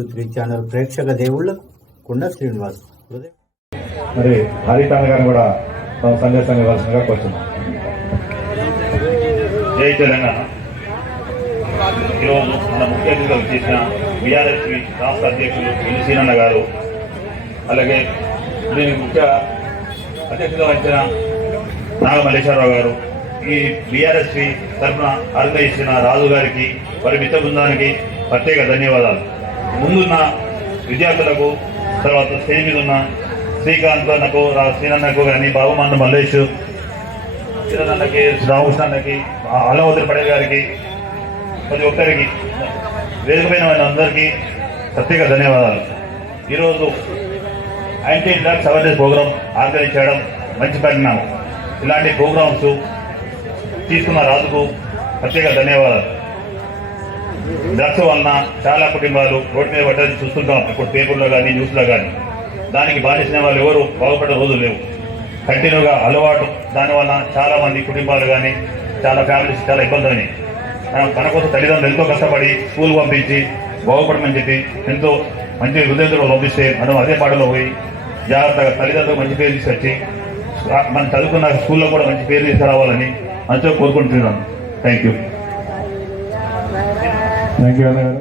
123 channel ప్రేక్షక దేవుళ్లకు కొండ శ్రీనివాస్ మరి హరితాన్ గారిని కూడా సందేశాన్ని ఇవ్వాల్సిందిగా కోరుతున్నాం. జై తెలంగాణ. ఈరోజు మన ముఖ్య అతిథిగా చేసిన బీఆర్ఎస్పీ రాష్ట్ర అధ్యక్షులు సీనన్న గారు, అలాగే దీనికి ముఖ్య అధ్యక్షులుగా వహించిన నాగమల్లేశ్వరరావు గారు, ఈ బీఆర్ఎస్పీ తరఫున ఆర్గనైజ్ రాజు గారికి, వారి మిత్ర బృందానికి ప్రత్యేక ధన్యవాదాలు. ముందున్న విద్యార్థులకు, తర్వాత స్టేజ్ మీద ఉన్న శ్రీకాంత్ అన్నకు, శ్రీనన్నకు కానీ, బాబుమన్న మల్లేష్, శ్రీనన్నకి, రామకృష్ణ అన్నకి, అల్లవద్రి పటేల్ గారికి, ప్రతి ఒక్కరికి, వేదికపైన అందరికీ ప్రత్యేక ధన్యవాదాలు. ఈరోజు anti drugs awareness programme organise చేయడం మంచి పరిణామం. ఇలాంటి ప్రోగ్రామ్స్ తీసుకున్న రాజుకు ప్రత్యేక ధన్యవాదాలు. డ్రగ్స్ వలన చాలా కుటుంబాలు రోడ్డు మీద పడ్డది చూస్తుంటాం, ఇప్పుడు పేపర్లో కానీ న్యూస్లో కానీ. దానికి బాధించిన వాళ్ళు ఎవరు బాగుపడ్డ రోజులు లేవు. కంటిన్యూగా అలవాటు, దానివల్ల చాలా మంది కుటుంబాలు కానీ, చాలా ఫ్యామిలీస్ చాలా ఇబ్బంది అయినాయి. మన కోసం తల్లిదండ్రులు ఎంతో కష్టపడి స్కూల్ పంపించి బాగుపడమని చెప్పి ఎంతో మంచి హృదయంతో పంపిస్తే మనం అదే పాటలో పోయి జాగ్రత్తగా తల్లిదండ్రులకు మంచి పేరు తీసుకొచ్చి మనం చదువుకున్న స్కూల్లో కూడా మంచి పేరు తీసుకురావాలని మంచిగా కోరుకుంటున్నాను. Thank you. థ్యాంక్ యూ అన్న గారు.